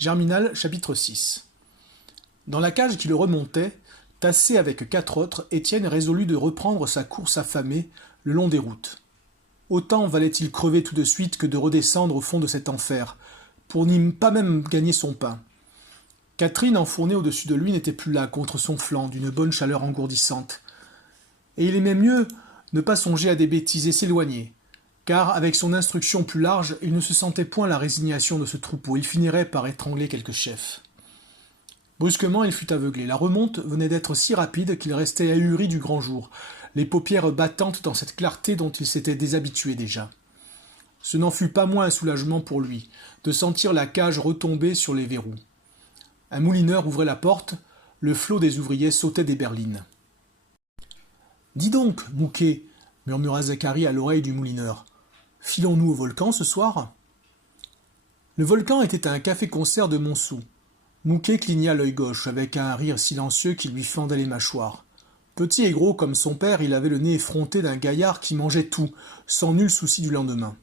Germinal, chapitre 6. Dans la cage qui le remontait, tassé avec 4 autres, Étienne résolut de reprendre sa course affamée le long des routes. Autant valait-il crever tout de suite que de redescendre au fond de cet enfer, pour n'y pas même gagner son pain. Catherine, enfournée au-dessus de lui, n'était plus là, contre son flanc, d'une bonne chaleur engourdissante. Et il aimait mieux ne pas songer à des bêtises et s'éloigner, car, avec son instruction plus large, il ne se sentait point la résignation de ce troupeau, il finirait par étrangler quelques chefs. Brusquement, il fut aveuglé. La remonte venait d'être si rapide qu'il restait ahuri du grand jour, les paupières battantes dans cette clarté dont il s'était déshabitué déjà. Ce n'en fut pas moins un soulagement pour lui, de sentir la cage retomber sur les verrous. Un moulineur ouvrait la porte, le flot des ouvriers sautait des berlines. « Dis donc, Mouquet, murmura Zacharie à l'oreille du moulineur, filons-nous au volcan ce soir ?» Le volcan était un café-concert de Montsou. Mouquet cligna l'œil gauche, avec un rire silencieux qui lui fendait les mâchoires. Petit et gros comme son père, il avait le nez effronté d'un gaillard qui mangeait tout, sans nul souci du lendemain.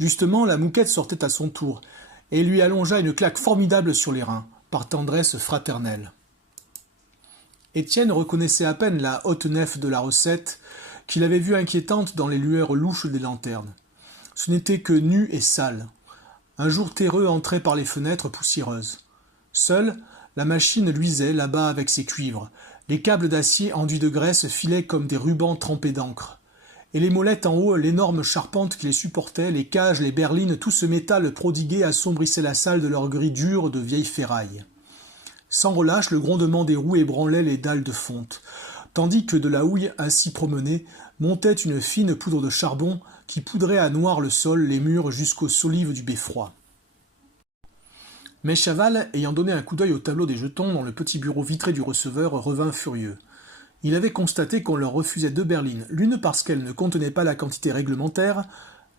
Justement, la mouquette sortait à son tour, et lui allongea une claque formidable sur les reins, par tendresse fraternelle. Étienne reconnaissait à peine la haute nef de la recette, qu'il avait vue inquiétante dans les lueurs louches des lanternes. Ce n'était que nu et sale. Un jour terreux entrait par les fenêtres poussiéreuses. Seule, la machine luisait là-bas avec ses cuivres. Les câbles d'acier enduits de graisse filaient comme des rubans trempés d'encre. Et les molettes en haut, l'énorme charpente qui les supportait, les cages, les berlines, tout ce métal prodigué assombrissait la salle de leur gris dur de vieille ferraille. Sans relâche, le grondement des roues ébranlait les dalles de fonte, tandis que de la houille ainsi promenée montait une fine poudre de charbon qui poudrait à noir le sol, les murs jusqu'aux solives du beffroi. Mais Chaval, ayant donné un coup d'œil au tableau des jetons dans le petit bureau vitré du receveur, revint furieux. Il avait constaté qu'on leur refusait 2 berlines, l'une parce qu'elle ne contenait pas la quantité réglementaire,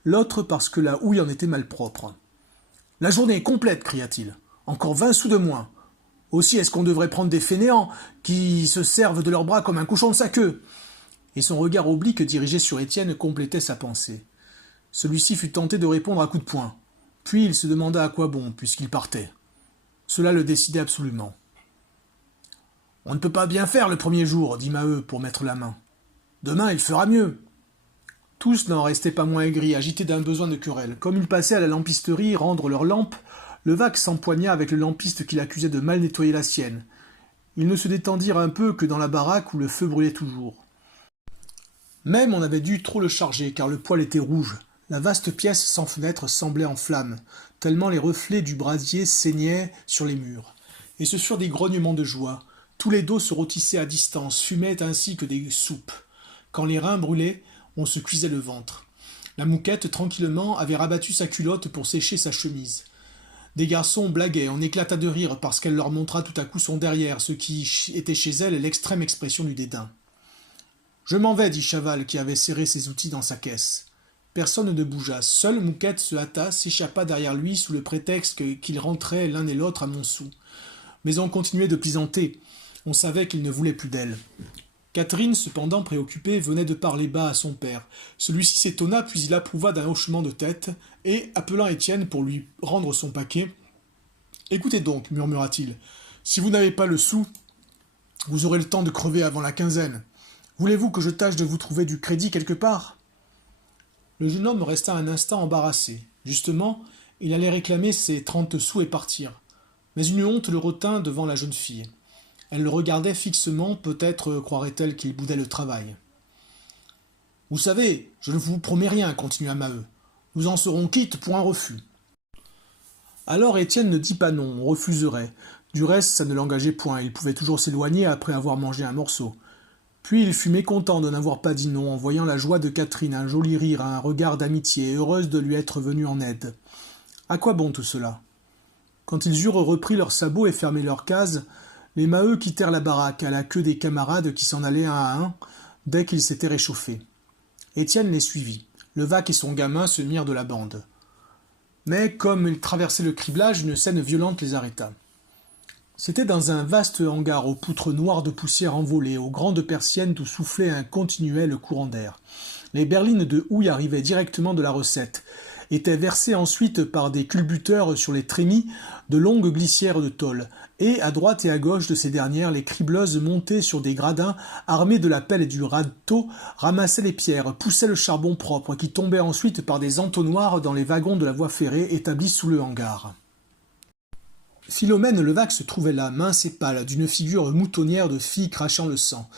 l'autre parce que la houille en était malpropre. « La journée est complète, cria-t-il. Encore 20 sous de moins. Aussi est-ce qu'on devrait prendre des fainéants qui se servent de leurs bras comme un cochon de sa queue ?» Et son regard oblique dirigé sur Étienne complétait sa pensée. Celui-ci fut tenté de répondre à coups de poing. Puis il se demanda à quoi bon, puisqu'il partait. Cela le décidait absolument. « On ne peut pas bien faire le premier jour, dit Maheu pour mettre la main. Demain, il fera mieux. » Tous n'en restaient pas moins aigris, agités d'un besoin de querelle. Comme ils passaient à la lampisterie rendre leurs lampes, Levaque s'empoigna avec le lampiste qu'il accusait de mal nettoyer la sienne. Ils ne se détendirent un peu que dans la baraque où le feu brûlait toujours. Même on avait dû trop le charger, car le poêle était rouge. La vaste pièce sans fenêtre semblait en flammes, tellement les reflets du brasier saignaient sur les murs. Et ce furent des grognements de joie. Tous les dos se rôtissaient à distance, fumaient ainsi que des soupes. Quand les reins brûlaient, on se cuisait le ventre. La mouquette, tranquillement, avait rabattu sa culotte pour sécher sa chemise. Des garçons blaguaient, on éclata de rire parce qu'elle leur montra tout à coup son derrière, ce qui était chez elle l'extrême expression du dédain. « Je m'en vais, dit Chaval, qui avait serré ses outils dans sa caisse. Personne ne bougea. Seule Mouquette se hâta, s'échappa derrière lui sous le prétexte qu'ils rentraient l'un et l'autre à Montsou. Mais on continuait de plaisanter. On savait qu'il ne voulait plus d'elle. Catherine, cependant préoccupée, venait de parler bas à son père. Celui-ci s'étonna, puis il approuva d'un hochement de tête, et, appelant Étienne pour lui rendre son paquet, « Écoutez donc, murmura-t-il, si vous n'avez pas le sou, vous aurez le temps de crever avant la quinzaine. Voulez-vous que je tâche de vous trouver du crédit quelque part ?» Le jeune homme resta un instant embarrassé. Justement, il allait réclamer ses 30 sous et partir. Mais une honte le retint devant la jeune fille. Elle le regardait fixement, peut-être croirait-elle qu'il boudait le travail. « Vous savez, je ne vous promets rien, continua Maheu. Nous en serons quittes pour un refus. » Alors Étienne ne dit pas non, on refuserait. Du reste, ça ne l'engageait point, il pouvait toujours s'éloigner après avoir mangé un morceau. Puis il fut mécontent de n'avoir pas dit non, en voyant la joie de Catherine, un joli rire, un regard d'amitié, heureuse de lui être venue en aide. À quoi bon tout cela? Quand ils eurent repris leurs sabots et fermé leurs cases, les Maheu quittèrent la baraque, à la queue des camarades qui s'en allaient un à un, dès qu'ils s'étaient réchauffés. Étienne les suivit. Levaque et son gamin se mirent de la bande. Mais, comme ils traversaient le criblage, une scène violente les arrêta. C'était dans un vaste hangar aux poutres noires de poussière envolée, aux grandes persiennes d'où soufflait un continuel courant d'air. Les berlines de houille arrivaient directement de la recette, étaient versées ensuite par des culbuteurs sur les trémies de longues glissières de tôle, et à droite et à gauche de ces dernières, les cribleuses montées sur des gradins, armées de la pelle et du râteau, ramassaient les pierres, poussaient le charbon propre, qui tombait ensuite par des entonnoirs dans les wagons de la voie ferrée établis sous le hangar. Philomène Levaque se trouvait là, mince et pâle, d'une figure moutonnière de fille crachant le sang.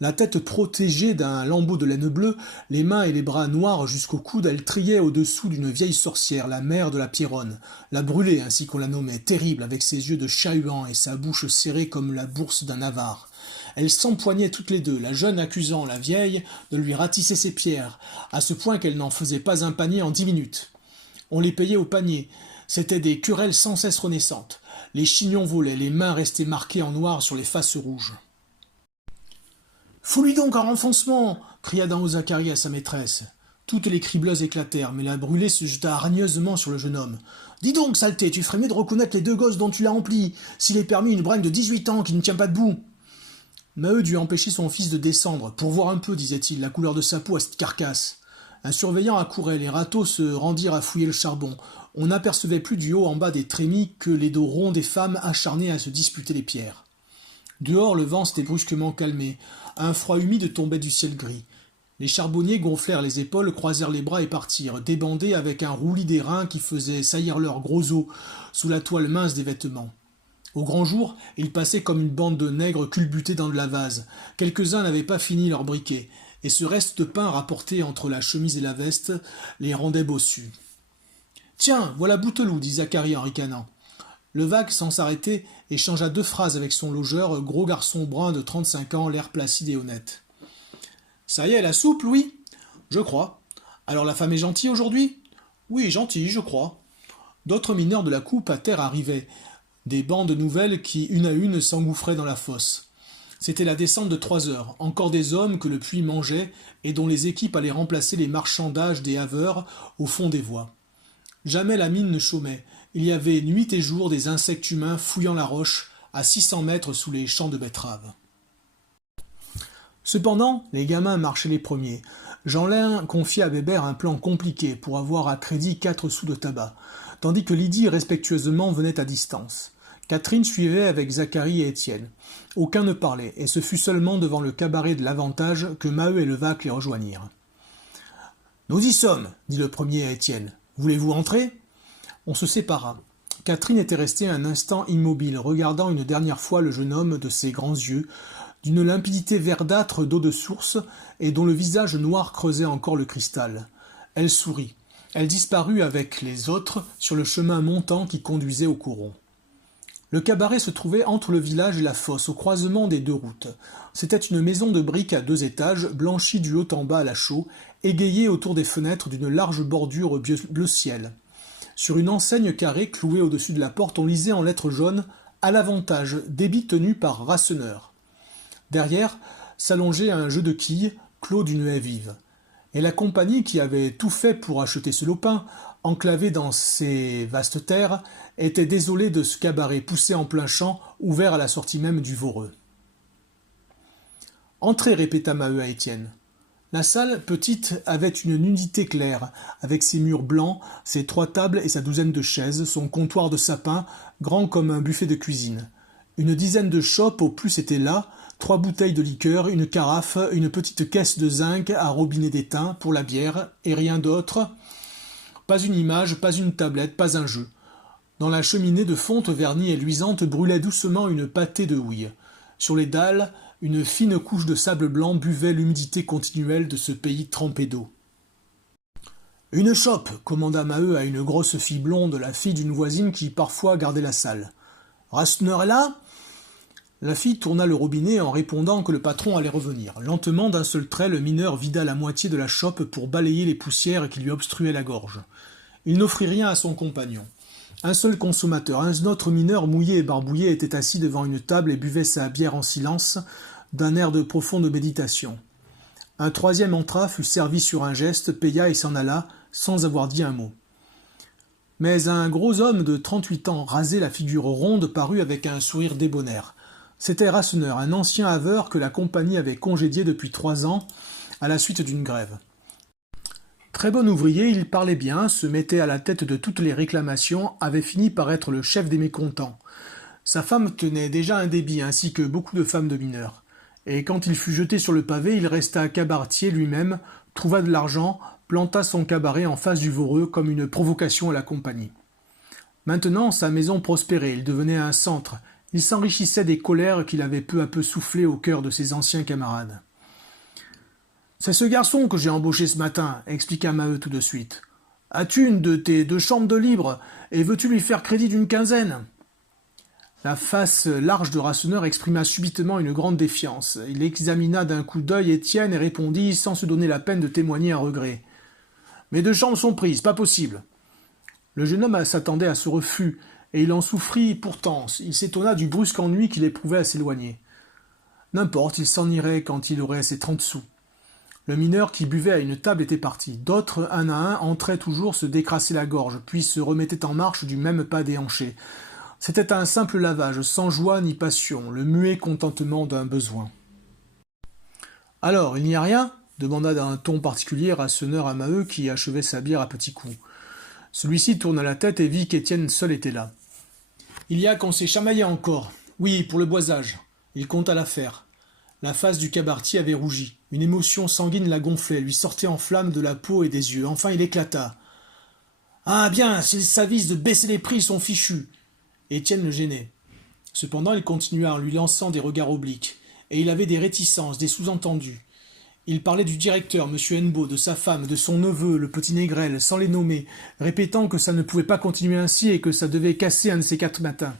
La tête protégée d'un lambeau de laine bleue, les mains et les bras noirs jusqu'au coude, elle triait au-dessous d'une vieille sorcière, la mère de la Pierronne, la brûlée ainsi qu'on la nommait, terrible, avec ses yeux de chat-huant et sa bouche serrée comme la bourse d'un avare. Elles s'empoignaient toutes les deux, la jeune accusant la vieille de lui ratisser ses pierres, à ce point qu'elle n'en faisait pas un panier en 10 minutes. On les payait au panier. C'étaient des querelles sans cesse renaissantes. Les chignons volaient, les mains restaient marquées en noir sur les faces rouges. « Fous-lui donc un renfoncement !» cria d'en haut Zacharie à sa maîtresse. Toutes les cribleuses éclatèrent, mais la brûlée se jeta hargneusement sur le jeune homme. « Dis donc, saleté, tu ferais mieux de reconnaître les 2 gosses dont tu l'as rempli, s'il est permis une braine de 18 ans qui ne tient pas debout. » Maheu dut empêcher son fils de descendre, pour voir un peu, disait-il, la couleur de sa peau à cette carcasse. Un surveillant accourait, les râteaux se rendirent à fouiller le charbon. On n'apercevait plus du haut en bas des trémies que les dos ronds des femmes acharnées à se disputer les pierres. Dehors, le vent s'était brusquement calmé. Un froid humide tombait du ciel gris. Les charbonniers gonflèrent les épaules, croisèrent les bras et partirent, débandés avec un roulis des reins qui faisait saillir leurs gros os sous la toile mince des vêtements. Au grand jour, ils passaient comme une bande de nègres culbutés dans de la vase. Quelques-uns n'avaient pas fini leur briquet, et ce reste de pain rapporté entre la chemise et la veste les rendait bossus. « Tiens, voilà Bouteloup, dit Zacharie en ricanant. Levaque, sans s'arrêter, échangea 2 phrases avec son logeur, gros garçon brun de 35 ans, l'air placide et honnête. « Ça y est, la soupe, Louis ? Je crois. Alors la femme est gentille aujourd'hui ? Oui, gentille, je crois. D'autres mineurs de la coupe à terre arrivaient, des bandes nouvelles qui, une à une, s'engouffraient dans la fosse. C'était la descente de 3 heures, encore des hommes que le puits mangeait et dont les équipes allaient remplacer les marchandages des haveurs au fond des voies. Jamais la mine ne chômait. Il y avait nuit et jour des insectes humains fouillant la roche à 600 mètres sous les champs de betteraves. Cependant, les gamins marchaient les premiers. Jeanlin confiait à Bébert un plan compliqué pour avoir à crédit 4 sous de tabac, tandis que Lydie respectueusement venait à distance. Catherine suivait avec Zacharie et Étienne. Aucun ne parlait, et ce fut seulement devant le cabaret de l'Avantage que Maheu et Levaque les rejoignirent. « Nous y sommes, dit le premier à Étienne. Voulez-vous entrer ?» On se sépara. Catherine était restée un instant immobile, regardant une dernière fois le jeune homme de ses grands yeux, d'une limpidité verdâtre d'eau de source, et dont le visage noir creusait encore le cristal. Elle sourit. Elle disparut avec les autres sur le chemin montant qui conduisait au coron. Le cabaret se trouvait entre le village et la fosse, au croisement des 2 routes. C'était une maison de briques à 2 étages, blanchie du haut en bas à la chaux, égayée autour des fenêtres d'une large bordure bleu ciel. Sur une enseigne carrée clouée au-dessus de la porte, on lisait en lettres jaunes « À l'Avantage, débit tenu par Rasseneur ». Derrière s'allongeait un jeu de quilles, clos d'une haie vive. Et la compagnie, qui avait tout fait pour acheter ce lopin, enclavé dans ces vastes terres, était désolée de ce cabaret poussé en plein champ, ouvert à la sortie même du Voreux. « Entrez, répéta Maheu à Étienne. La salle, petite, avait une nudité claire, avec ses murs blancs, ses 3 tables et sa douzaine de chaises, son comptoir de sapin, grand comme un buffet de cuisine. Une dizaine de chopes au plus étaient là, 3 bouteilles de liqueur, une carafe, une petite caisse de zinc à robinet d'étain pour la bière, et rien d'autre. Pas une image, pas une tablette, pas un jeu. Dans la cheminée de fonte vernie et luisante brûlait doucement une pâtée de houille. Sur les dalles, une fine couche de sable blanc buvait l'humidité continuelle de ce pays trempé d'eau. « Une chope !» commanda Maheu à une grosse fille blonde, la fille d'une voisine qui parfois gardait la salle. « Rasseneur est là ?» La fille tourna le robinet en répondant que le patron allait revenir. Lentement, d'un seul trait, le mineur vida la moitié de la chope pour balayer les poussières qui lui obstruaient la gorge. Il n'offrit rien à son compagnon. Un seul consommateur, un autre mineur mouillé et barbouillé, était assis devant une table et buvait sa bière en silence, d'un air de profonde méditation. Un 3e entra, fut servi sur un geste, paya et s'en alla, sans avoir dit un mot. Mais un gros homme de 38 ans, rasé, la figure ronde, parut avec un sourire débonnaire. C'était Rasseneur, un ancien haveur que la compagnie avait congédié depuis 3 ans, à la suite d'une grève. Très bon ouvrier, il parlait bien, se mettait à la tête de toutes les réclamations, avait fini par être le chef des mécontents. Sa femme tenait déjà un débit, ainsi que beaucoup de femmes de mineurs. Et quand il fut jeté sur le pavé, il resta cabaretier lui-même, trouva de l'argent, planta son cabaret en face du Voreux comme une provocation à la compagnie. Maintenant, sa maison prospérait, il devenait un centre. Il s'enrichissait des colères qu'il avait peu à peu soufflées au cœur de ses anciens camarades. « C'est ce garçon que j'ai embauché ce matin, » expliqua Maheu tout de suite. « As-tu une de tes 2 chambres de libre, et veux-tu lui faire crédit d'une quinzaine ?» La face large de Rasseneur exprima subitement une grande défiance. Il examina d'un coup d'œil Étienne et répondit, sans se donner la peine de témoigner un regret. « Mes 2 chambres sont prises, pas possible. » Le jeune homme s'attendait à ce refus, et il en souffrit pourtant. Il s'étonna du brusque ennui qu'il éprouvait à s'éloigner. N'importe, il s'en irait quand il aurait ses 30 sous. Le mineur qui buvait à une table était parti. D'autres, un à un, entraient toujours se décrasser la gorge, puis se remettaient en marche du même pas déhanché. C'était un simple lavage, sans joie ni passion, le muet contentement d'un besoin. « Alors, il n'y a rien ?» demanda d'un ton particulier Rasseneur à Maheu qui achevait sa bière à petits coups. Celui-ci tourna la tête et vit qu'Étienne seul était là. « Il y a qu'on s'est chamaillé encore. Oui, pour le boisage. » Il compta l'affaire. La face du cabaretier avait rougi. Une émotion sanguine la gonflait, lui sortait en flammes de la peau et des yeux. Enfin, il éclata. « Ah bien, s'ils s'avisent de baisser les prix, ils sont fichus. » Étienne le gênait. Cependant, il continua en lui lançant des regards obliques. Et il avait des réticences, des sous-entendus. Il parlait du directeur, M. Hennebeau, de sa femme, de son neveu, le petit Négrel, sans les nommer, répétant que ça ne pouvait pas continuer ainsi et que ça devait casser un de ces 4 matins.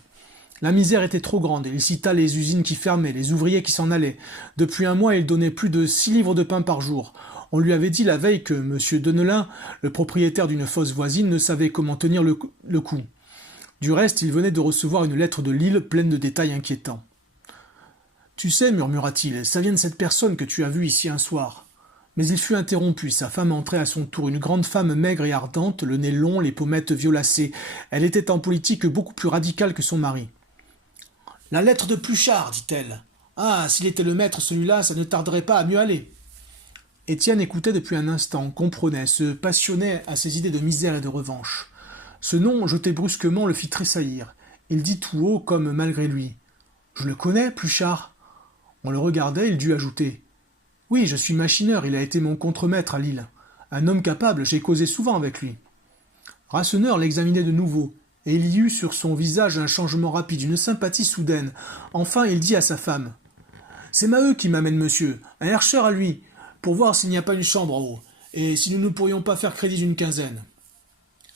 La misère était trop grande, et il cita les usines qui fermaient, les ouvriers qui s'en allaient. Depuis 1 mois, il donnait plus de 6 livres de pain par jour. On lui avait dit la veille que M. Denelin, le propriétaire d'une fosse voisine, ne savait comment tenir le coup. Du reste, il venait de recevoir une lettre de Lille pleine de détails inquiétants. « Tu sais, murmura-t-il, ça vient de cette personne que tu as vue ici un soir. » Mais il fut interrompu, sa femme entrait à son tour, une grande femme maigre et ardente, le nez long, les pommettes violacées. Elle était en politique beaucoup plus radicale que son mari. « La lettre de Pluchart, dit-elle. Ah, s'il était le maître, celui-là, ça ne tarderait pas à mieux aller. » Étienne écoutait depuis un instant, comprenait, se passionnait à ses idées de misère et de revanche. Ce nom, jeté brusquement, le fit tressaillir. Il dit tout haut, comme malgré lui. « Je le connais, Pluchart. » On le regardait, il dut ajouter. « Oui, je suis machineur, il a été mon contremaître à Lille. Un homme capable, j'ai causé souvent avec lui. » Rasseneur l'examinait de nouveau, et il y eut sur son visage un changement rapide, une sympathie soudaine. Enfin, il dit à sa femme. « C'est Maheu qui m'amène monsieur, un herscheur à lui, pour voir s'il n'y a pas une chambre en haut, et si nous ne pourrions pas faire crédit d'une quinzaine. »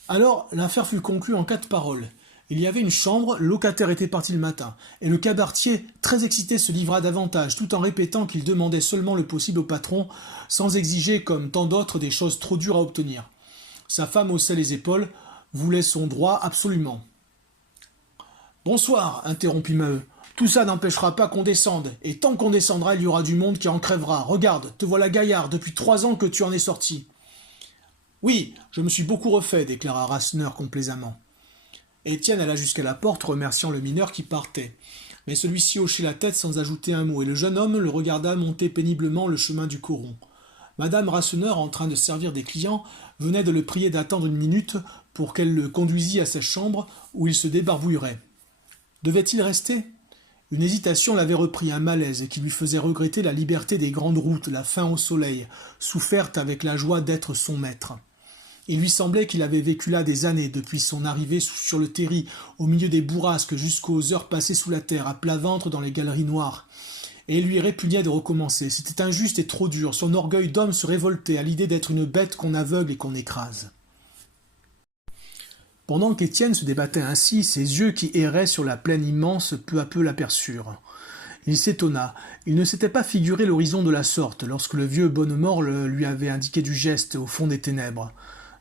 Alors, l'affaire fut conclue en 4 paroles. Il y avait une chambre, le locataire était parti le matin, et le cabaretier, très excité, se livra davantage, tout en répétant qu'il demandait seulement le possible au patron, sans exiger, comme tant d'autres, des choses trop dures à obtenir. Sa femme haussait les épaules, voulait son droit absolument. « Bonsoir, interrompit Maheu. Tout ça n'empêchera pas qu'on descende, et tant qu'on descendra, il y aura du monde qui en crèvera. Regarde, te voilà gaillard, depuis 3 ans que tu en es sorti. » « Oui, je me suis beaucoup refait, déclara Rasseneur complaisamment. Étienne alla jusqu'à la porte, remerciant le mineur qui partait. Mais celui-ci hochait la tête sans ajouter un mot, et le jeune homme le regarda monter péniblement le chemin du coron. Madame Rasseneur, en train de servir des clients, venait de le prier d'attendre 1 minute pour qu'elle le conduisît à sa chambre où il se débarbouillerait. Devait-il rester ? Une hésitation l'avait repris, un malaise, qui lui faisait regretter la liberté des grandes routes, la faim au soleil, soufferte avec la joie d'être son maître. Il lui semblait qu'il avait vécu là des années, depuis son arrivée sur le terri, au milieu des bourrasques, jusqu'aux heures passées sous la terre, à plat ventre dans les galeries noires. Et il lui répugnait de recommencer. C'était injuste et trop dur. Son orgueil d'homme se révoltait à l'idée d'être une bête qu'on aveugle et qu'on écrase. Pendant qu'Étienne se débattait ainsi, ses yeux qui erraient sur la plaine immense peu à peu l'aperçurent. Il s'étonna. Il ne s'était pas figuré l'horizon de la sorte, lorsque le vieux Bonnemort lui avait indiqué du geste au fond des ténèbres.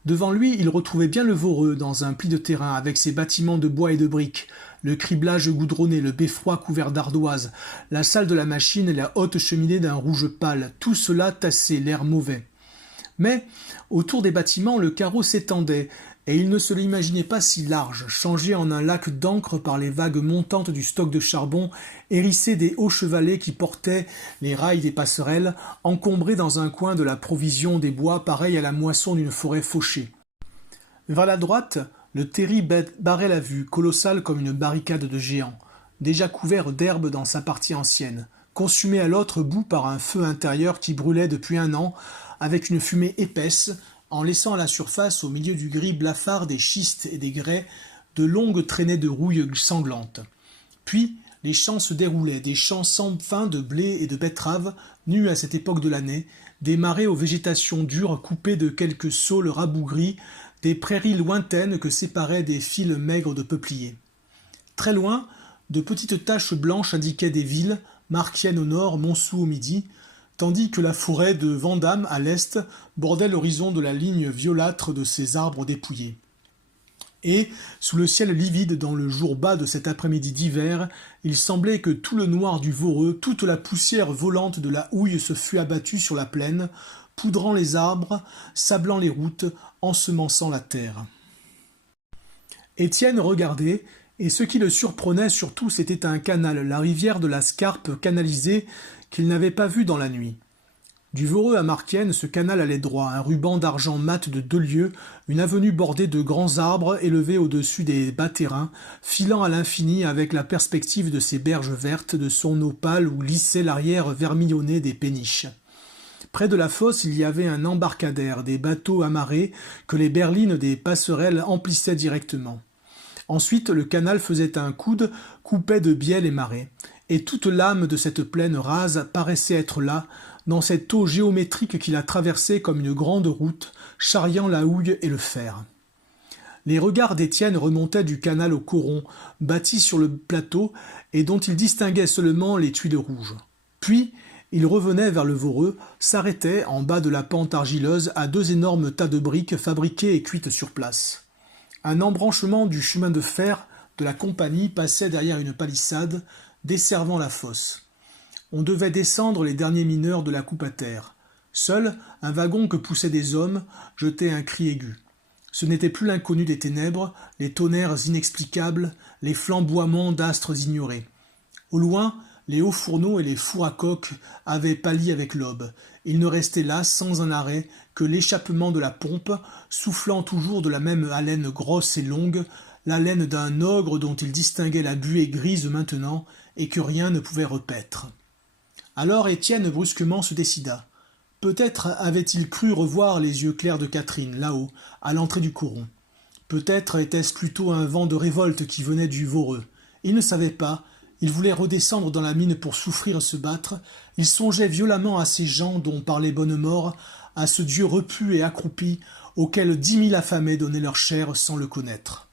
Devant lui, il retrouvait bien le Voreux, dans un pli de terrain, avec ses bâtiments de bois et de briques, le criblage goudronné, le beffroi couvert d'ardoise, la salle de la machine et la haute cheminée d'un rouge pâle, tout cela tassé, l'air mauvais. Mais, autour des bâtiments, le carreau s'étendait, et il ne se l'imaginait pas si large, changé en un lac d'encre par les vagues montantes du stock de charbon, hérissé des hauts chevalets qui portaient les rails des passerelles, encombré dans un coin de la provision des bois pareil à la moisson d'une forêt fauchée. Vers la droite, le terri barrait la vue, colossal comme une barricade de géants, déjà couvert d'herbe dans sa partie ancienne, consumé à l'autre bout par un feu intérieur qui brûlait depuis un an, avec une fumée épaisse, en laissant à la surface, au milieu du gris blafard des schistes et des grès, de longues traînées de rouille sanglantes. Puis, les champs se déroulaient, des champs sans fin de blé et de betteraves, nus à cette époque de l'année, des marais aux végétations dures coupées de quelques saules rabougris, des prairies lointaines que séparaient des fils maigres de peupliers. Très loin, de petites taches blanches indiquaient des villes, Marquienne au nord, Montsou au midi, tandis que la forêt de Vandame, à l'est, bordait l'horizon de la ligne violâtre de ces arbres dépouillés. Et, sous le ciel livide dans le jour bas de cet après-midi d'hiver, il semblait que tout le noir du Voreux, toute la poussière volante de la houille se fût abattue sur la plaine, poudrant les arbres, sablant les routes, ensemençant la terre. Étienne regardait, et ce qui le surprenait surtout, c'était un canal, la rivière de la Scarpe canalisée, qu'il n'avait pas vue dans la nuit. Du Voreux à Marquienne, ce canal allait droit, un ruban d'argent mat de 2 lieues, une avenue bordée de grands arbres élevés au-dessus des bas-terrains, filant à l'infini avec la perspective de ses berges vertes, de son eau pâle où lissait l'arrière vermillonné des péniches. Près de la fosse, il y avait un embarcadère, des bateaux amarrés que les berlines des passerelles emplissaient directement. Ensuite, le canal faisait un coude, coupait de bielle et marais, et toute l'âme de cette plaine rase paraissait être là, dans cette eau géométrique qui la traversait comme une grande route, charriant la houille et le fer. Les regards d'Étienne remontaient du canal au coron, bâti sur le plateau, et dont il distinguait seulement les tuiles rouges. Puis, il revenait vers le Voreux, s'arrêtait, en bas de la pente argileuse, à 2 énormes tas de briques fabriquées et cuites sur place. Un embranchement du chemin de fer de la compagnie passait derrière une palissade, desservant la fosse. On devait descendre les derniers mineurs de la coupe à terre. Seul, un wagon que poussaient des hommes jetait un cri aigu. Ce n'était plus l'inconnu des ténèbres, les tonnerres inexplicables, les flamboiements d'astres ignorés. Au loin, les hauts fourneaux et les fours à coke avaient pâli avec l'aube. Il ne restait là, sans un arrêt, que l'échappement de la pompe, soufflant toujours de la même haleine grosse et longue, l'haleine d'un ogre dont il distinguait la buée grise maintenant et que rien ne pouvait repaître. Alors Étienne brusquement se décida. Peut-être avait-il cru revoir les yeux clairs de Catherine, là-haut, à l'entrée du coron. Peut-être était-ce plutôt un vent de révolte qui venait du Voreux. Il ne savait pas. Il voulait redescendre dans la mine pour souffrir, se battre. Il songeait violemment à ces gens dont parlait Bonnemort, à ce Dieu repu et accroupi, auquel 10 000 affamés donnaient leur chair sans le connaître.